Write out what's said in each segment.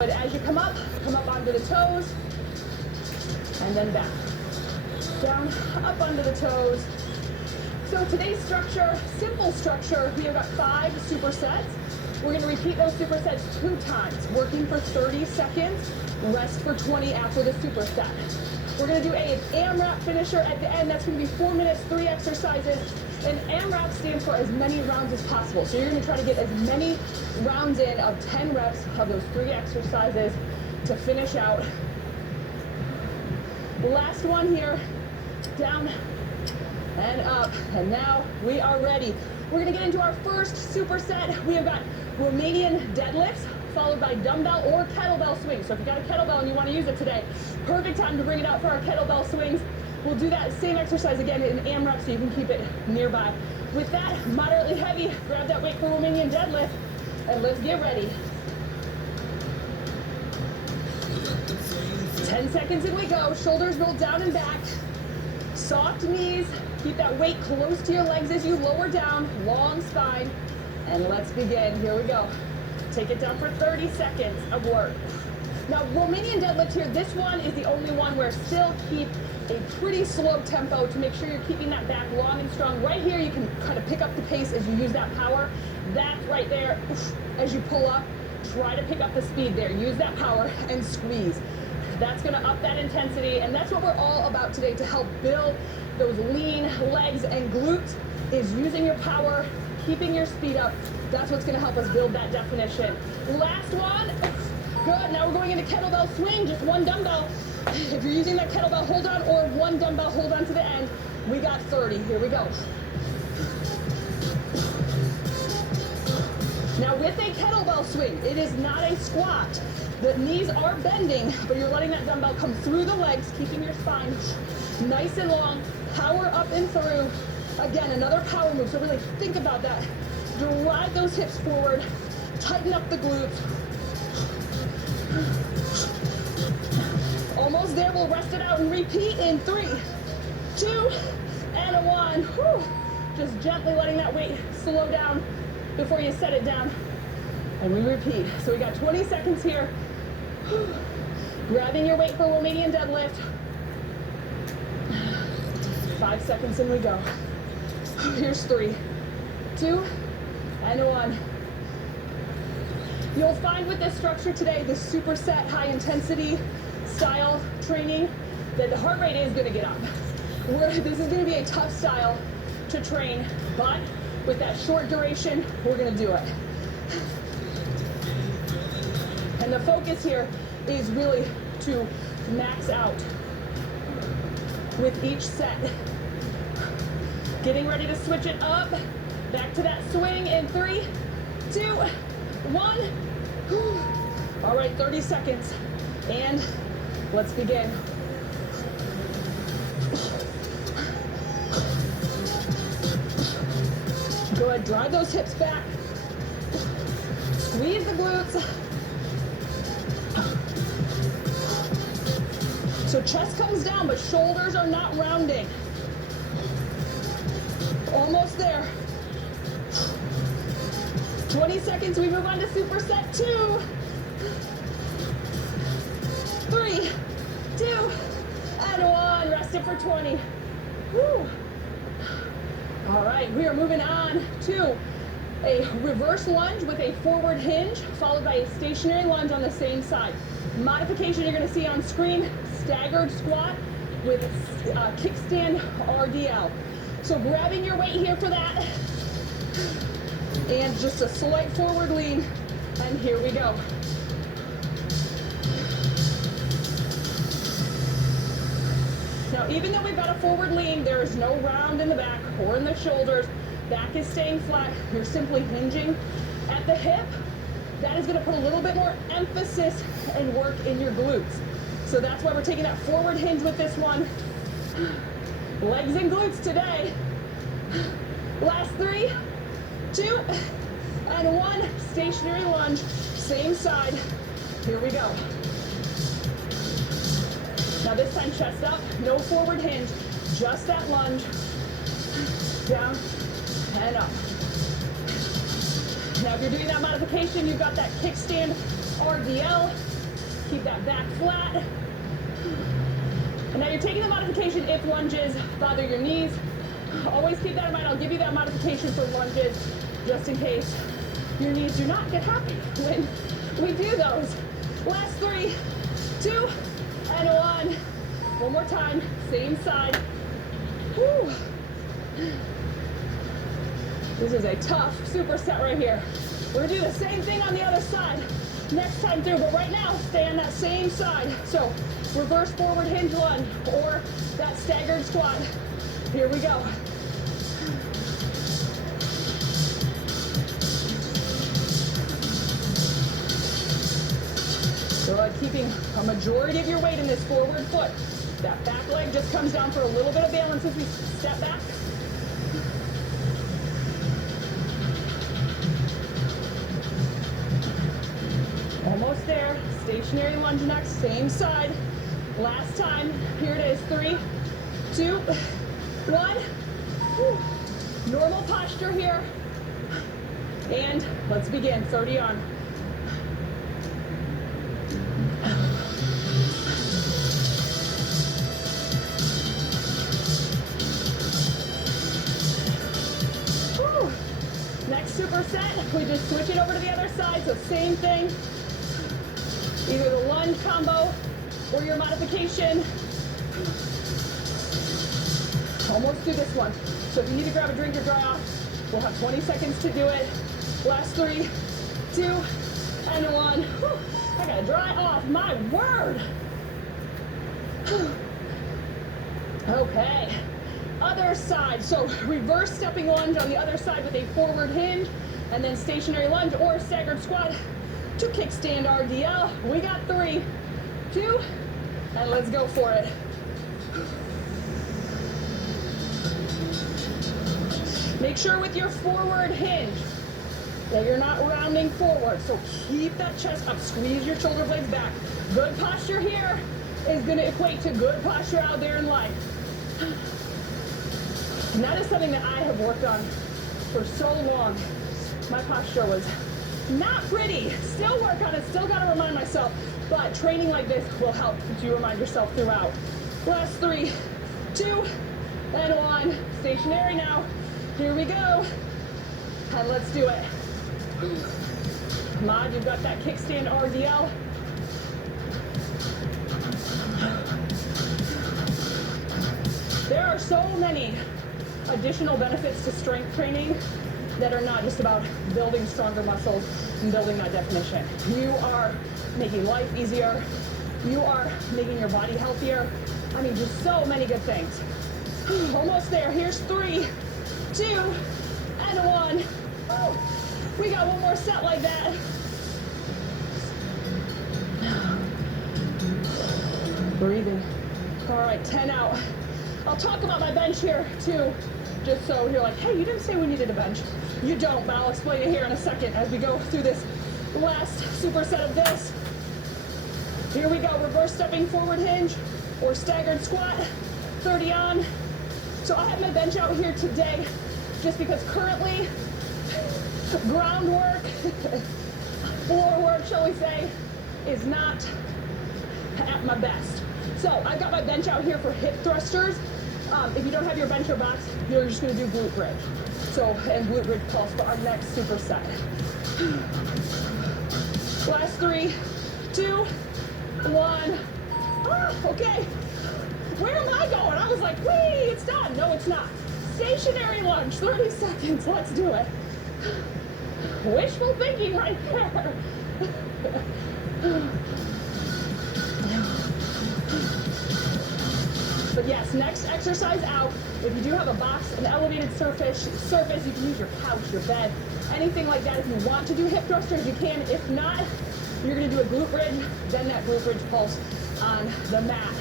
But as you come up onto the toes, and then back. Down, up onto the toes. So today's structure, simple structure, we have got 5 supersets. We're gonna repeat those supersets 2 times, working for 30 seconds, rest for 20 after the superset. We're gonna do an AMRAP finisher at the end. That's gonna be 4 minutes, 3 exercises. And AMRAP stands for as many rounds as possible. So you're gonna try to get as many rounds in of 10 reps of those 3 exercises to finish out. Last one here, down and up. And now we are ready. We're gonna get into our first superset. We have got Romanian deadlifts, followed by dumbbell or kettlebell swings. So if you got a kettlebell and you wanna use it today, perfect time to bring it out for our kettlebell swings. We'll do that same exercise again in AMRAP so you can keep it nearby. With that, moderately heavy, grab that weight for Romanian deadlift, and let's get ready. 10 seconds and we go. Shoulders roll down and back. Soft knees. Keep that weight close to your legs as you lower down. Long spine. And let's begin. Here we go. Take it down for 30 seconds of work. Now, Romanian deadlift here, this one is the only one where still keep a pretty slow tempo to make sure you're keeping that back long and strong. Right here, you can kind of pick up the pace as you use that power. That right there, as you pull up, try to pick up the speed there. Use that power and squeeze. That's gonna up that intensity, and that's what we're all about today to help build those lean legs and glutes, is using your power, keeping your speed up. That's what's gonna help us build that definition. Last one. Good, now we're going into kettlebell swing, just one dumbbell. If you're using that kettlebell, hold on, or one dumbbell, hold on to the end. We got 30, here we go. Now with a kettlebell swing, it is not a squat. The knees are bending, but you're letting that dumbbell come through the legs, keeping your spine nice and long, power up and through. Again, another power move, so really think about that. Drive those hips forward, tighten up the glutes. Almost there, we'll rest it out and repeat in 3, 2, and a 1. Whew. Just gently letting that weight slow down before you set it down. And we repeat. So we got 20 seconds here. Whew. Grabbing your weight for Romanian deadlift. 5 seconds and we go. Here's 3, 2, and 1. You'll find with this structure today, the superset high intensity style training, that the heart rate is gonna get up. This is gonna be a tough style to train, but with that short duration, we're gonna do it. And the focus here is really to max out with each set. Getting ready to switch it up. Back to that swing in 3, 2, 1. All right, 30 seconds. And let's begin. Go ahead, drive those hips back. Squeeze the glutes. So chest comes down, but shoulders are not rounding. Almost there. 20 seconds, we move on to superset 2. 3, 2, and 1. Rest it for 20. Whew. All right, we are moving on to a reverse lunge with a forward hinge, followed by a stationary lunge on the same side. Modification you're gonna see on screen, staggered squat with kickstand RDL. So grabbing your weight here for that, and just a slight forward lean, and here we go. Now, even though we've got a forward lean, there is no round in the back or in the shoulders. Back is staying flat. You're simply hinging at the hip. That is gonna put a little bit more emphasis and work in your glutes. So that's why we're taking that forward hinge with this one. Legs and glutes today. Last 3, 2, and 1. Stationary lunge, same side. Here we go. Now this time chest up, no forward hinge, just that lunge. Down and up. Now if you're doing that modification, you've got that kickstand RDL. Keep that back flat. And now you're taking the modification if lunges bother your knees. Always keep that in mind. I'll give you that modification for lunges just in case your knees do not get happy when we do those. Last 3, 2, and 1. One more time, same side. Whew. This is a tough superset right here. We're gonna do the same thing on the other side next time through, but right now, stay on that same side. So, reverse forward hinge lunge or that staggered squat. Here we go. Good, keeping a majority of your weight in this forward foot. That back leg just comes down for a little bit of balance as we step back. Almost there. Stationary lunge next, same side. Last time. Here it is. 3, 2, 1. Whew. Normal posture here. And let's begin. 30 on. Whew. Next superset, we just switch it over to the other side. So same thing. Either the lunge combo or your modification. Almost do this one. So if you need to grab a drink or dry off, we'll have 20 seconds to do it. Last 3, 2, and 1. Whew. I gotta dry off, my word. Okay, other side. So reverse stepping lunge on the other side with a forward hinge, and then stationary lunge or staggered squat to kickstand RDL. We got 3, 2, and let's go for it. Make sure with your forward hinge that you're not rounding forward. So keep that chest up, squeeze your shoulder blades back. Good posture here is gonna equate to good posture out there in life. And that is something that I have worked on for so long. My posture was not pretty. Still work on it, still gotta remind myself. But training like this will help you remind yourself throughout. Last 3, 2, and 1. Stationary now. Here we go. And let's do it. Come on, you've got that kickstand RDL. There are so many additional benefits to strength training that are not just about building stronger muscles and building that definition. You are making life easier. You are making your body healthier. I mean, just so many good things. Almost there. Here's 3, 2, and 1. Oh, we got one more set like that. Breathing. All right, 10 out. I'll talk about my bench here too, just so you're like, hey, you didn't say we needed a bench. You don't, but I'll explain it here in a second as we go through this last superset of this. Here we go, reverse stepping forward hinge or staggered squat, 30 on. So I have my bench out here today just because currently groundwork, floor work, shall we say, is not at my best. So I've got my bench out here for hip thrusters. If you don't have your bench or box, you're just gonna do glute bridge. So, and glute bridge calls for our next superset. Last 3, 2, 1. Ah, okay. Where am I going? I was like, whee, it's done. No, it's not. Stationary lunge, 30 seconds. Let's do it. Wishful thinking right there. But yes, next exercise out. If you do have a box, an elevated surface, you can use your couch, your bed, anything like that. If you want to do hip thrusters, you can. If not, you're gonna do a glute bridge, then that glute bridge pulse on the mat.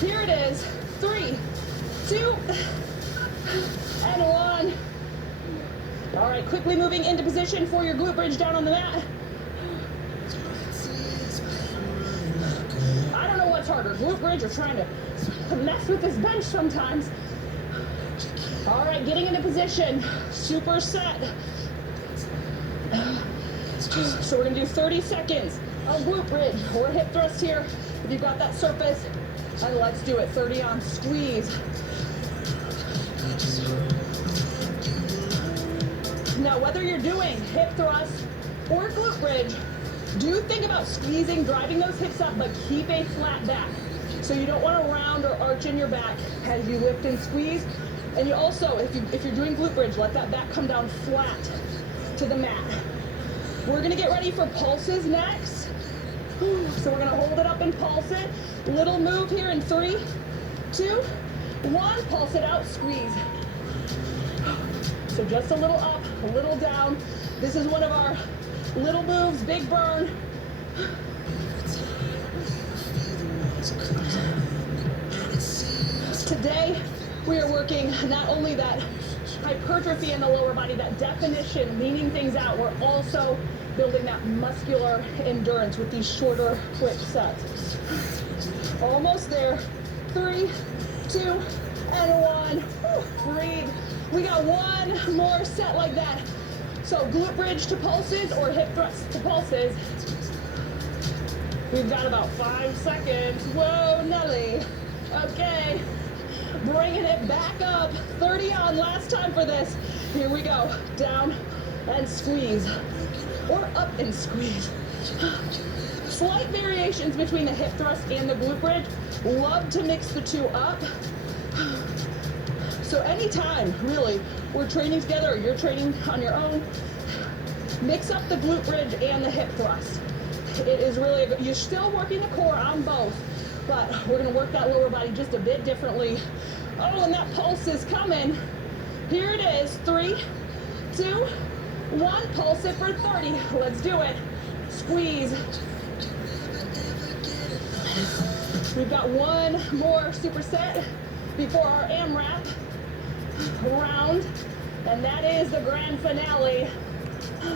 Here it is, 3, 2, and 1. All right, quickly moving into position for your glute bridge down on the mat. I don't know what's harder, glute bridge or trying to mess with this bench sometimes. All right, getting into position, superset. So we're gonna do 30 seconds glute bridge or hip thrust here if you've got that surface. And let's do it. 30 on, squeeze. Now, whether you're doing hip thrust or glute bridge, do think about squeezing, driving those hips up, but keep a flat back. So you don't want to round or arch in your back as you lift and squeeze. And you also, if you're doing glute bridge, let that back come down flat to the mat. We're gonna get ready for pulses next. So we're gonna hold it up and pulse it. Little move here in 3, 2, 1. Pulse it out, squeeze. So just a little up, a little down. This is one of our little moves, big burn. Today, we are working not only that hypertrophy in the lower body, that definition, leaning things out, we're also building that muscular endurance with these shorter, quick sets. Almost there. 3, 2, and 1. Breathe. We got one more set like that. So glute bridge to pulses or hip thrust to pulses. We've got about 5 seconds. Whoa, Nelly. Okay. Bringing it back up. 30 on, last time for this. Here we go. Down and squeeze. Or up and squeeze. Slight variations between the hip thrust and the glute bridge. Love to mix the two up. So anytime, really, we're training together or you're training on your own, mix up the glute bridge and the hip thrust. It is really, you're still working the core on both, but we're gonna work that lower body just a bit differently. Oh, and that pulse is coming. Here it is, 3, 2, 1, pulse it for 30. Let's do it. Squeeze. We've got one more superset before our AMRAP round, and that is the grand finale.